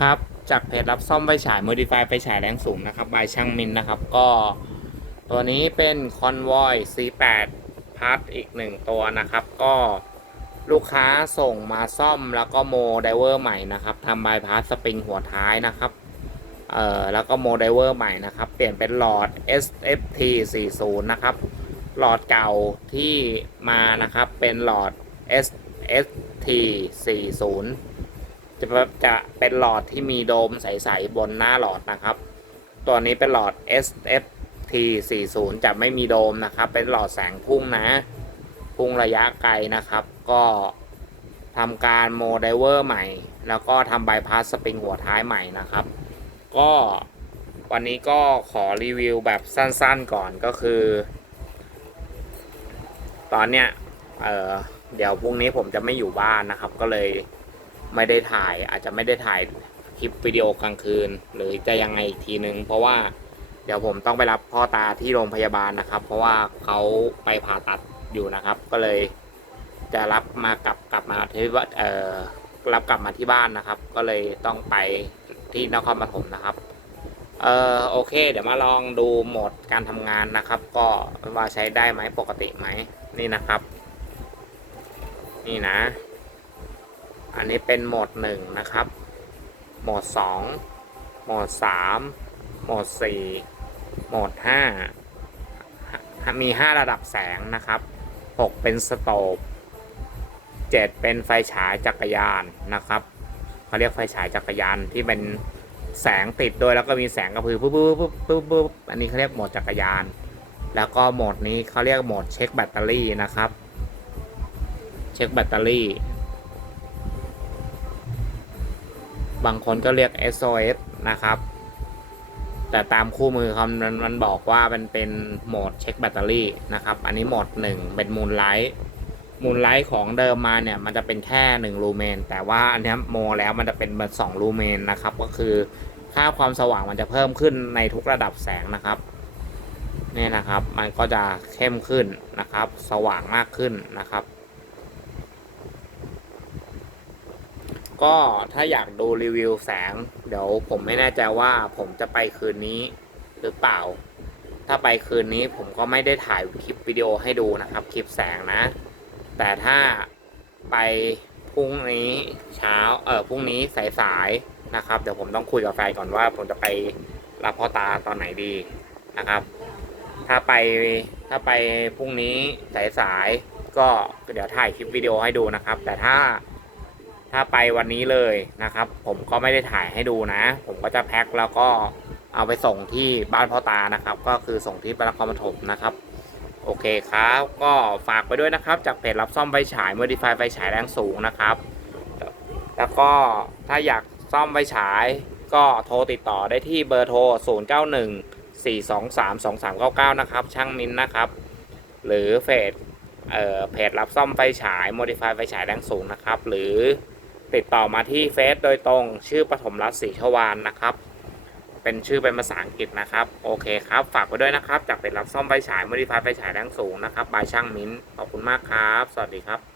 ครับจากเพจรับซ่อมไฟฉาย Modify ไฟฉายแรงสูงนะครับบายช่างมินนะครับ ก็ตัวนี้เป็น Convoy C8 พัทอีกหนึ่งตัวนะครับ ก็ลูกค้าส่งมาซ่อมแล้วก็โมไดเวอร์ใหม่นะครับทำบายพาสสปริงหัวท้ายนะครับเอ่อแล้วก็โมไดเวอร์ใหม่นะครับ เปลี่ยนเป็นหลอด SFT 40นะครับ หลอดเก่าที่มานะครับเป็นหลอด SST 40 จะเป็นจะเป็นหลอดที่มีโดมใส ๆ บนหน้าหลอดนะครับ ตัวนี้เป็นหลอด SFT 40 จะไม่มีโดมนะครับ เป็นหลอดแสงพุ่งนะ พุ่งระยะไกลนะครับ ก็ทำการโมไดเวอร์ใหม่ แล้วก็ทำบายพาสสปริงหัวท้ายใหม่นะครับ ก็วันนี้ก็ขอรีวิวแบบสั้นๆก่อนก็คือ ตอนเนี้ยเออเดี๋ยวพรุ่งนี้ผมจะไม่อยู่บ้านนะครับ ก็เลย ไม่ได้ถ่ายอาจจะไม่ได้ถ่ายคลิปวิดีโอกลางคืน หรือจะยังไงอีกทีนึง เพราะว่าเดี๋ยวผมต้องไปรับพ่อตาที่โรงพยาบาลนะครับ เพราะว่าเขาไปผ่าตัดอยู่นะครับ ก็เลยจะรับมากลับกลับมาที่ว่าเออรับกลับมาที่บ้านนะครับ ก็เลยต้องไปที่นครปฐมนะครับเออโอเค เดี๋ยวมาลองดูโหมดการทำงานนะครับ ก็ว่าใช้ได้ไหมปกติไหมนี่นะครับ นี่นะ อันนี้เป็นโหมดหนึ่งนะครับ โหมดสองโหมดสามโหมดสี่โหมดห้ามีห้าระดับแสงนะครับหกเป็นสโตบเจ็ดเป็นไฟฉายจักรยานนะครับเขาเรียกไฟฉายจักรยานที่เป็นแสงติดโดยแล้วก็มีแสงกระพือปุ๊บปุ๊บปุ๊บปุ๊บปุ๊บอันนี้เขาเรียกโหมดจักรยาน แล้วก็โหมดนี้เขาเรียกโหมดเช็คแบตเตอรี่นะครับ เช็คแบตเตอรี่ บางคนก็เรียก SOS นะครับ แต่ตามคู่มือเขามันมันบอกว่ามันเป็นโหมดเช็คแบตเตอรี่นะครับ อันนี้โหมด1เป็นมูลไลท์มูลไลท์ของเดิมมาเนี่ยมันจะเป็นแค่1ลูเมนแต่ว่าอันนี้โมแล้วมันจะเป็นแบบ2ลูเมนนะครับ ก็คือค่าความสว่างมันจะเพิ่มขึ้นในทุกระดับแสงนะครับนี่นะครับ มันก็จะเข้มขึ้นนะครับ สว่างมากขึ้นนะครับ ก็ถ้าอยากดูรีวิวแสง เดี๋ยวผมไม่แน่ใจว่าผมจะไปคืนนี้หรือเปล่า ถ้าไปคืนนี้ผมก็ไม่ได้ถ่ายคลิปวิดีโอให้ดูนะครับ คลิปแสงนะ แต่ถ้าไปพรุ่งนี้เช้าเออพรุ่งนี้สายๆนะครับ เดี๋ยวผมต้องคุยกับแฟนก่อนว่าผมจะไปรับพ่อตาตอนไหนดีนะครับ ถ้าไปถ้าไปพรุ่งนี้สายๆก็เดี๋ยวถ่ายคลิปวิดีโอให้ดูนะครับ แต่ถ้า ถ้าไปวันนี้เลยนะครับ ผมก็ไม่ได้ถ่ายให้ดูนะ ผมก็จะแพ็คแล้วก็เอาไปส่งที่บ้านพ่อตานะครับ ก็คือส่งที่นครปฐมนะครับ โอเคครับ ก็ฝากไปด้วยนะครับ จากเพจรับซ่อมไฟฉาย Modify ไฟฉายแรงสูงนะครับ แล้วก็ถ้าอยากซ่อมไฟฉายก็โทรติดต่อได้ที่เบอร์โทร 091 423 2399 นะครับ ช่างมินนะครับ หรือเฟซเอ่อเพจรับซ่อมไฟฉาย Modify ไฟฉายแรงสูงนะครับ หรือ ติดต่อมาที่เฟซโดยตรงชื่อปฐมรัตน์ศรีชวานนะครับ เป็นชื่อเป็นภาษาอังกฤษนะครับ โอเคครับ ฝากไว้ด้วยนะครับ จากเพจรับซ่อมไฟฉายมอดิฟายไฟฉายแรงสูงนะครับบายช่างมิ้นขอบคุณมากครับ สวัสดีครับ